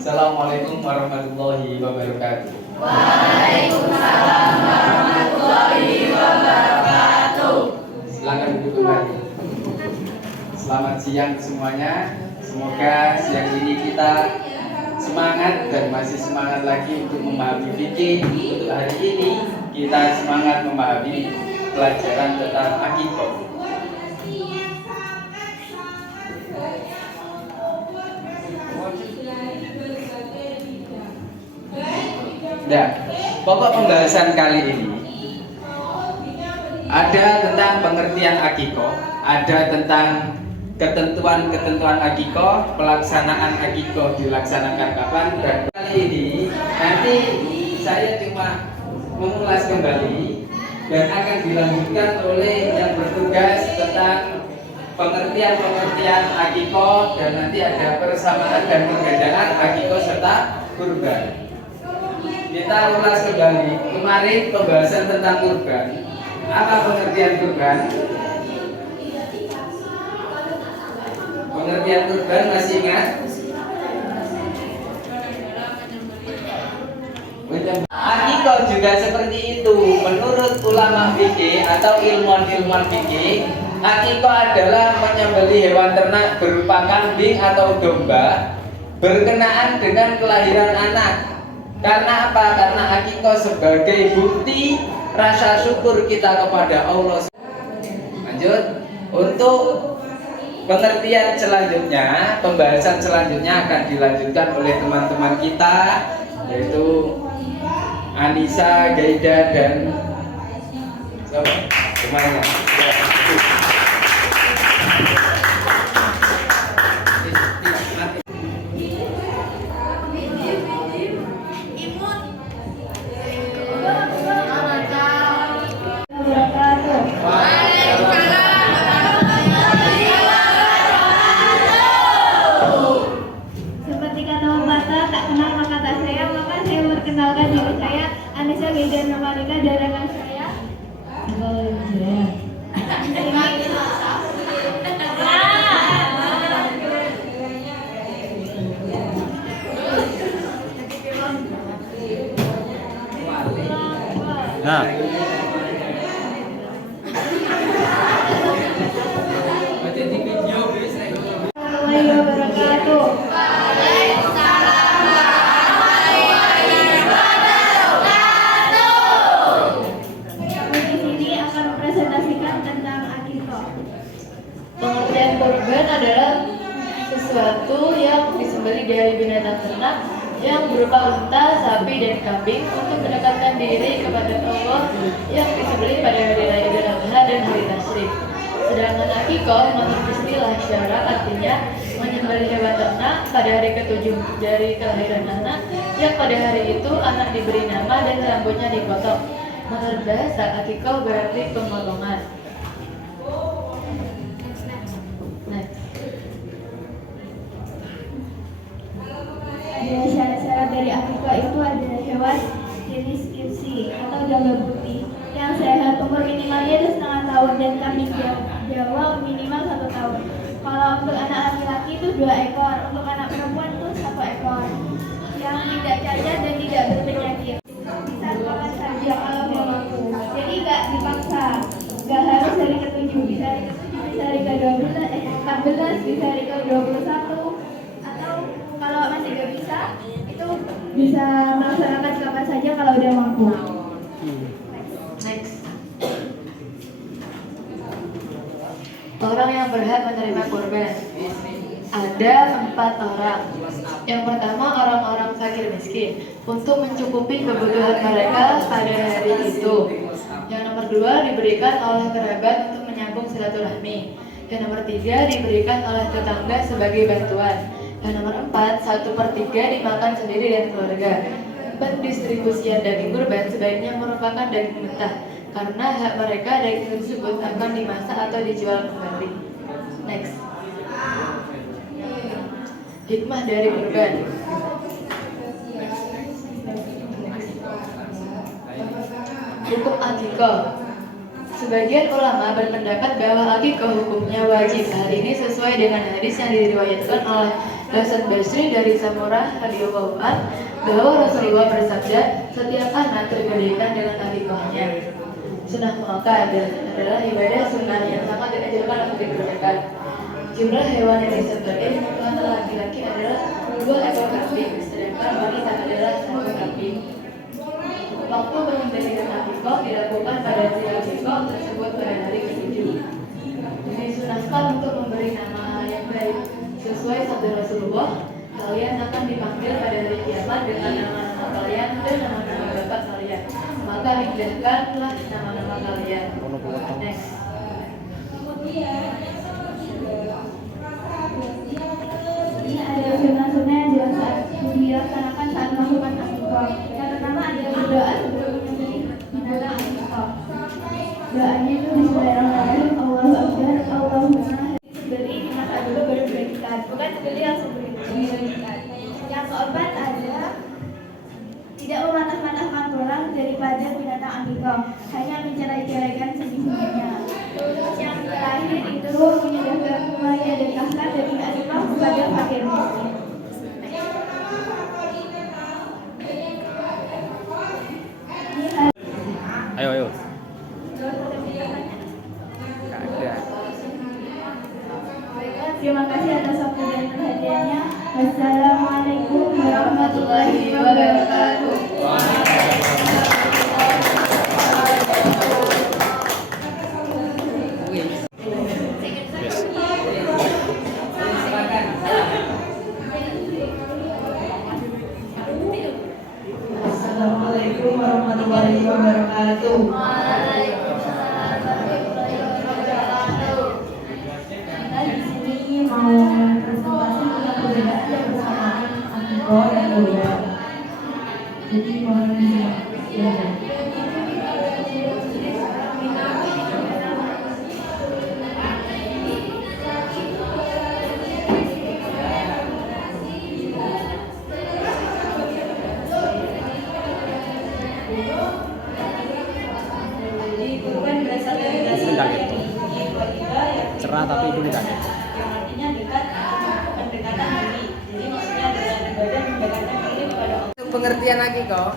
Assalamualaikum warahmatullahi wabarakatuh. Waalaikumsalam warahmatullahi wabarakatuh. Silakan duduk kembali. Selamat siang semuanya. Semoga siang ini kita semangat dan masih semangat lagi untuk memahami fikih. Untuk hari ini kita semangat memahami pelajaran tentang akikoh. Nah, pokok pembahasan kali ini ada tentang pengertian akikoh, ada tentang ketentuan-ketentuan akikoh, pelaksanaan akikoh dilaksanakan kapan, dan kali ini nanti saya cuma mengulas kembali dan akan dilanjutkan oleh yang bertugas tentang pengertian-pengertian akikoh, dan nanti ada persamaan dan perbedaan akikoh serta kurban. Kita ulas kembali kemarin pembahasan tentang kurban. Apa pengertian kurban? Pengertian kurban masih ingat? Akikoh juga seperti itu. Menurut ulama fikih atau ilmuwan-ilmuwan fikih, akikoh adalah menyembelih hewan ternak berupa kambing atau domba berkenaan dengan kelahiran anak. Karena apa? Karena akikoh sebagai bukti rasa syukur kita kepada Allah. Lanjut. Untuk pengertian selanjutnya, pembahasan selanjutnya akan dilanjutkan oleh teman-teman kita, yaitu Anissa, Gaida, dan semuanya. Perkenalkan diri saya, Anissa Gaida Namalika, dan rekan saya. Nah. Pengertian kurban adalah sesuatu yang disembelih dari binatang ternak yang berupa unta, sapi, dan kambing untuk mendekatkan diri kepada Allah yang disembelih pada hari raya Idul Adha dan hari tasyrik. Sedangkan akikoh menurut istilah syarak artinya menyembelih hewan ternak pada hari ketujuh dari kelahiran anak, yang pada hari itu anak diberi nama dan rambutnya dipotong. Menurut bahasa, akikoh berarti pemotongan. Ada syarat-syarat dari akikoh itu ada hewan jenis kipsi atau domba putih yang sehat, umur minimalnya itu 1,5 tahun, dan kambing Jawa minimal 1 tahun. Kalau untuk anak laki-laki itu 2 ekor, untuk anak perempuan itu 1 ekor. Yang tidak cacat dan tidak berpenyakit. Bisa kapan saja kalau dia mampu. Jadi nggak dipaksa, nggak harus hari ke-7, bisa hari ke-7, bisa hari ke-14, bisa hari ke-21. Kalau masih gak bisa, itu bisa melaksanakan kapan saja kalau udah mampu. Next. Orang yang berhak menerima kurban. Ada 4 orang. Yang pertama, orang-orang fakir miskin untuk mencukupi kebutuhan mereka pada hari itu. Yang nomor 2, diberikan oleh kerabat untuk menyambung silaturahmi. Yang nomor 3, diberikan oleh tetangga sebagai bantuan. Dan nomor 4, 1/3 dimakan sendiri dan keluarga. Pendistribusian daging kurban sebaiknya merupakan daging mentah, karena hak mereka daging tersebut akan dimasak atau dijual kembali. Next. Hikmah dari kurban. Hukum akikoh. Sebagian ulama berpendapat bahwa akikoh hukumnya wajib. Hal ini sesuai dengan hadis yang diriwayatkan oleh Hasan Basri dari Samurah radhiyallahu anhu bahwa Rasulullah bersabda, setiap anak tergolongkan dengan akikahnya. Sunnah muakkad adalah ibadah sunnah yang sangat diajarkan untuk dikerjakan. Jumlah hewan yang disembelih untuk laki-laki adalah 2 ekor kambing, sedangkan wanita adalah 1 kambing. Waktu penyembelihan akikah dilakukan pada hari akikah tersebut pada hari ke-7. Disunahkan untuk memberi nama yang baik. Sesuai sabda Rasulullah, kalian akan dipanggil pada hari kiamat dengan nama-nama kalian dan nama-nama bapak kalian. Maka indahkanlah nama-nama kalian. Next. Ini ada sunnah-sunnah yang dilaksanakan saat melakukan akikah. Yang pertama ada berdoa sebelum menyembelih binatang akikah. Doanya itu Bismillahirrahmanirrahim. Allahu Akbar, Allahumma sembelih dimakan dulu baru berikan. Bukan sembelih langsung berikan. Yang keempat ada tidak mematah-matahkan tulang daripada binatang akikah, hanya mencerai-ceraikan sendi-sendinya. Terus yang terakhir itu menyedekahkan daging akikah kepada fakir miskin. Ayo. Terima kasih atas waktu dan perhatiannya. Wassalamualaikum warahmatullahi wabarakatuh. Assalamualaikum warahmatullahi wabarakatuh. Kita di sini mau presentasi tentang perbedaan dan persamaan akikah dan kurban. Jadi mohon disimak. Cerah tapi itu tidak. Yang artinya dekat, pendekatan diri. Jadi maksudnya dengan ibadah mendekatkan diri kepada Allah. Pengertian akikah.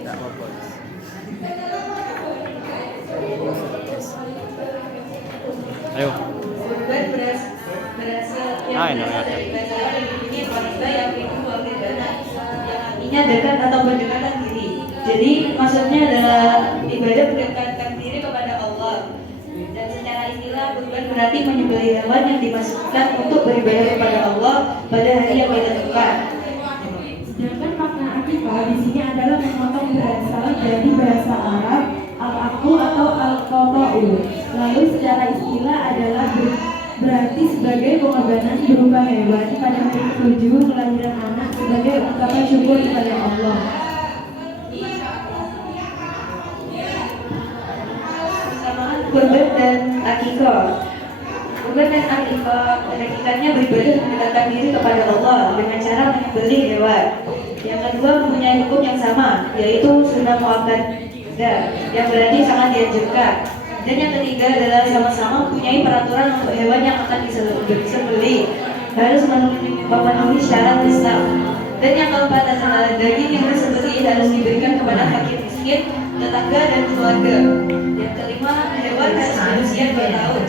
Tidak apa-apa. Ayo. Kurban berasal Ini dari bahasa Arab bunyi qariba yang itu wabidana, yang artinya dekat atau berdekatan diri. Jadi maksudnya adalah ibadah mendekatkan diri kepada Allah. Dan secara istilah kurban berarti menyembelih hewan yang dimaksudkan untuk beribadah kepada Allah pada hari yang ditentukan. Sedangkan makna akikah di sini adalah memotong berasal dari bahasa Arab al-aku atau al-qata'u. Lalu secara istilah adalah berarti sebagai pengorbanan berupa hewan pada hari ke-7 kelahiran anak sebagai ungkapan syukur kepada Allah. Persamaan kurban dan akikah. Kurban dan akikah hakikatnya beribadah mendekatkan diri kepada Allah dengan cara menyembelih hewan. Yang kedua mempunyai hukum yang sama, yaitu sunnah muakkad yang berarti sangat dianjurkan. Dan yang ketiga adalah sama-sama mempunyai peraturan untuk hewan yang akan disembelih harus memenuhi syarat Islam. Dan yang keempat adalah daging yang disembelih harus diberikan kepada fakir miskin, tetangga dan keluarga. Yang kelima, hewan harus berusia 2 tahun.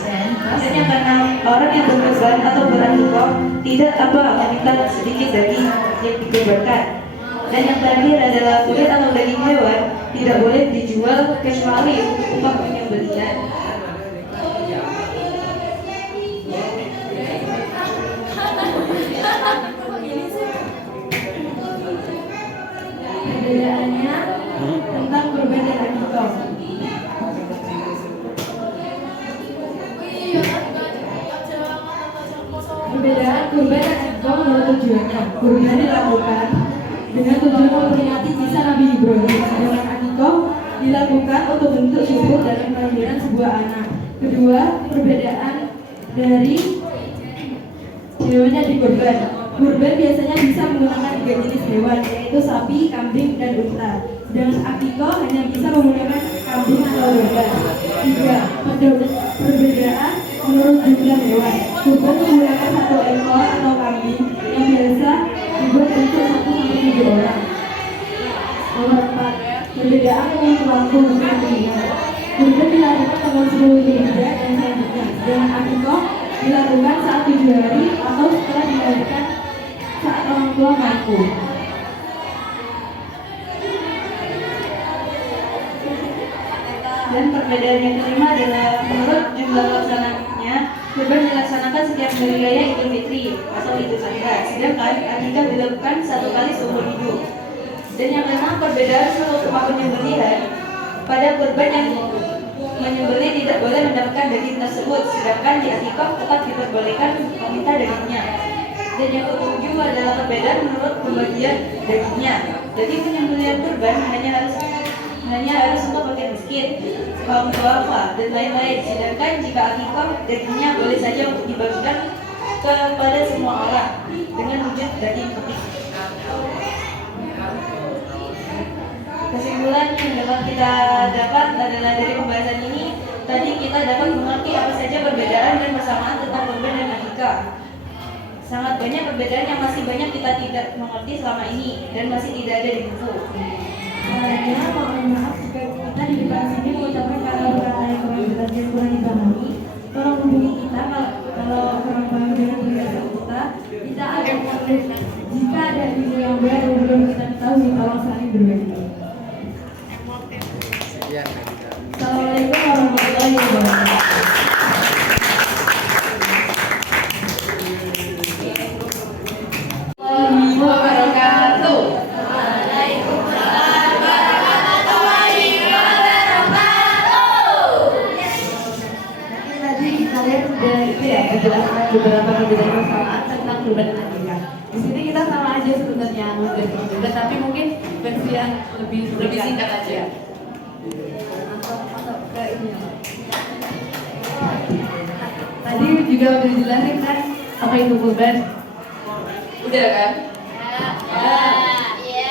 Dan yang keenam, orang yang berkorban atau berakikah tidak meminta sedikit daging yang dikorbankan. Dan yang terakhir adalah kulit atau daging hewan tidak boleh dijual kecuali untuk upah penyembelihan. Perbedaannya tentang kurban dan akikah. Perbedaan kurban dan akikah menurut tujuannya. Kurban dilakukan dengan tujuan memperingati kisah Nabi Ibrahim, sedangkan akikah dilakukan untuk bentuk syukur dalam kelahiran sebuah anak. Kedua, perbedaan dari hewan yang dikurban. Kurban biasanya bisa menggunakan 3 jenis hewan, yaitu sapi, kambing, dan unta. Sedangkan akikah hanya bisa menggunakan kambing atau domba. 3. Perbedaan menurut jumlah hewan. Kurban menggunakan 1 ekor atau kambing yang biasa dibuat untuk 1-7 orang. Nomor 4. Perbedaan dengan pelaku kepentingan. Kurban dilakukan tanggal 10 Zulhijjah dan selanjutnya. Dan akikah dilakukan saat 7 hari atau setelah dilahirkan saat orang tua mampu. Dan perbedaan yang kelima adalah menurut jumlah pelaksananya, kurban dilaksanakan setiap hari raya Idul Fitri atau Idul Adha, sedangkan akikah dilakukan 1 kali seumur hidup. Dan yang keenam, perbedaan menurut penyembelihan. Pada kurban yang menyembelih tidak boleh mendapatkan daging tersebut, sedangkan di akikah tetap diperbolehkan meminta dagingnya. Dan yang ketujuh adalah perbedaan menurut pembagian dagingnya. Jadi penyembelihan kurban hanya harus untuk fakir miskin, kaum duafa, dan lain-lain. Sedangkan jika akikah, dagingnya boleh saja untuk dibagikan kepada semua orang dengan wujud daging putih. Kesimpulan yang dapat kita dapat adalah dari pembahasan ini, tadi kita dapat mengerti apa saja perbedaan dan persamaan tentang kurban dan akikah. Sangat banyak perbedaan yang masih banyak kita tidak mengerti selama ini dan masih tidak ada di buku. Mohon maaf jika kita di depan sini mengucapkan kata-kata yang kurang jelas dan kurang dipahami. Tolong hubungi kita kalau kurang paham dengan penjelasan kita akan update. Jika ada ilmu yang baru belum kita ketahui, tolong saling berbagi. Assalamualaikum warahmatullahi wabarakatuh. Menjelaskan beberapa perbedaan persamaan tentang kurban dan akikah. Di sini kita sama aja sebenarnya mungkin juga, tapi mungkin versi yang lebih singkat aja. Tadi juga udah dijelasin kan apa itu kurban? Udah kan? Ya.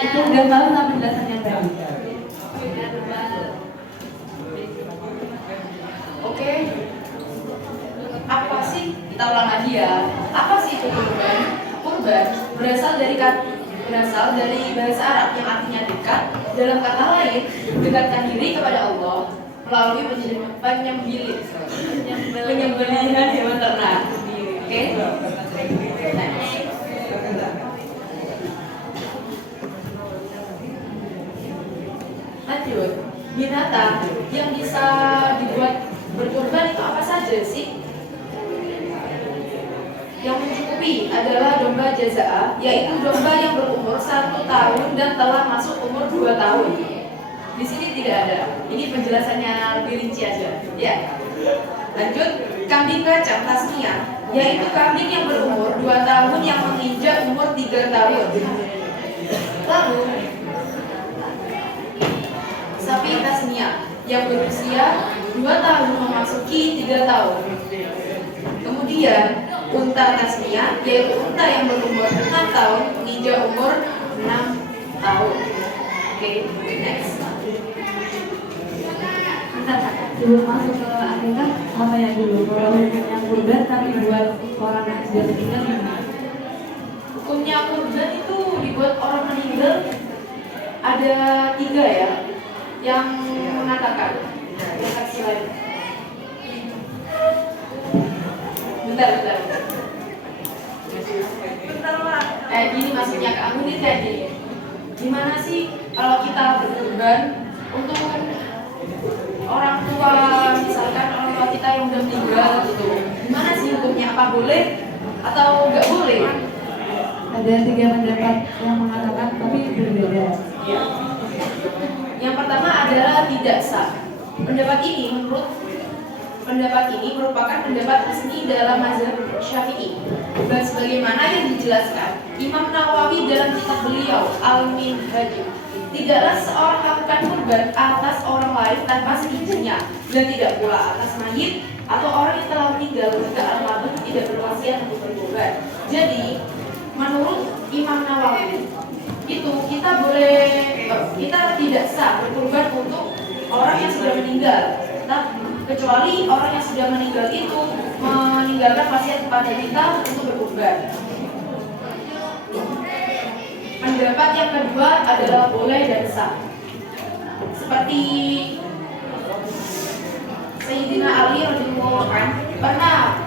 Itu udah tahu sama penjelasannya tadi. Oke. Apa sih? Kita ulang lagi ya. Apa sih itu kurban? Kurban berasal dari bahasa Arab yang artinya dekat. Dalam kata lain, dekatkan diri kepada Allah melalui penyembelihan hewan ternak. Oke? Lanjut. Binatang yang bisa dibuat berkurban itu apa saja sih? Yang mencukupi adalah domba jaza'ah, yaitu domba yang berumur 1 tahun dan telah masuk umur 2 tahun. Di sini tidak ada. Ini penjelasannya lebih rinci aja. Ya. Lanjut, kambing kacang tasniah, yaitu kambing yang berumur 2 tahun yang menginjak umur 3 tahun. Lalu, sapi tasniah yang berusia 2 tahun memasuki 3 tahun. Kemudian unta tasniah, yaitu unta yang berumur 6 tahun menginjak umur 6 tahun. Oke, next. Sebelum masuk ke akikah, mau tanya dulu kalau yang kurban tapi buat orang yang sudah meninggal gimana? Hukumnya kurban itu dibuat orang meninggal ada 3 ya yang mengatakan. Yang kasih lain. Bentar. Gini maksudnya ke aku nih tadi. Gimana sih kalau kita berkurban untuk orang tua, misalkan orang tua kita yang udah meninggal gitu, gimana sih hukumnya? Apa boleh atau nggak boleh? Ada 3 pendapat yang mengatakan tapi berbeda. Ya. Yang pertama adalah tidak sah. Pendapat ini merupakan pendapat resmi dalam mazhab Syafi'i. Dan sebagaimana yang dijelaskan Imam Nawawi dalam kitab beliau Al-Minhaj, tidaklah seorang melakukan kurban atas orang lain tanpa seizinnya, dan tidak pula atas mayit atau orang yang telah meninggal jika almarhum tidak berwasiat untuk berkurban. Jadi, menurut Imam Nawawi itu kita tidak sah berkurban untuk orang yang sudah meninggal. Nah, kecuali orang yang sudah meninggal itu meninggalkan wasiat kepada kita untuk berkurban. Pendapat yang kedua adalah boleh dan sah. Seperti Sayyidina Ali radhiyallahu anhu pernah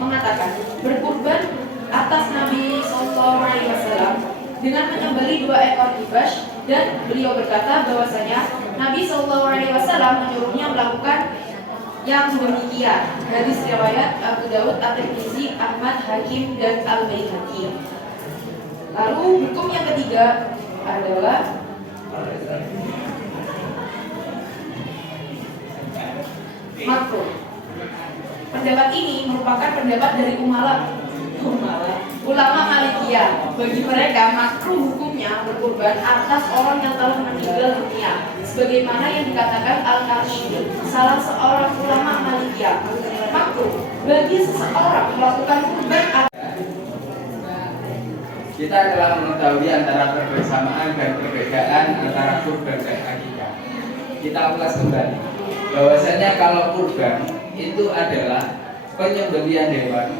mengatakan berkurban atas Nabi Shallallahu Alaihi Wasallam dengan menyembelih 2 ekor kibas, dan beliau berkata bahwasanya Nabi Shallallahu Alaihi Wasallam menyuruhnya melakukan yang demikian. Hadis riwayat Abu Dawud, At-Tirmizi, Ahmad, Hakim, dan Al-Baihaqi. Lalu hukum yang ketiga adalah makruh. Pendapat ini merupakan pendapat dari ulama Malikiyah. Bagi mereka makruh hukumnya berkurban atas orang yang telah meninggal dunia, sebagaimana yang dikatakan Al-Karshi, salah seorang ulama Malikiyah. Makruh bagi seseorang melakukan kurban. Kita telah mengetahui antara kebersamaan dan perbedaan antara kurban dan akikah. Kita ulas kembali bahwasanya kalau kurban itu adalah penyembelihan hewan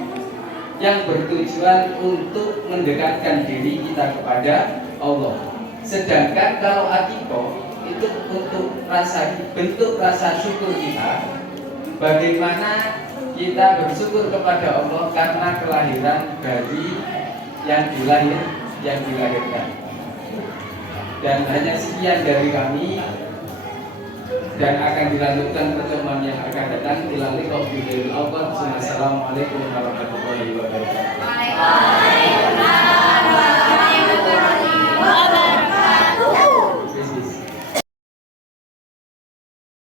yang bertujuan untuk mendekatkan diri kita kepada Allah. Sedangkan kalau akikah itu untuk bentuk rasa syukur kita, bagaimana kita bersyukur kepada Allah karena kelahiran dari yang dilahirkan. Dan hanya sekian dari kami, dan akan dilanjutkan pertemuan yang akan datang. Assalamualaikum warahmatullahi wabarakatuh.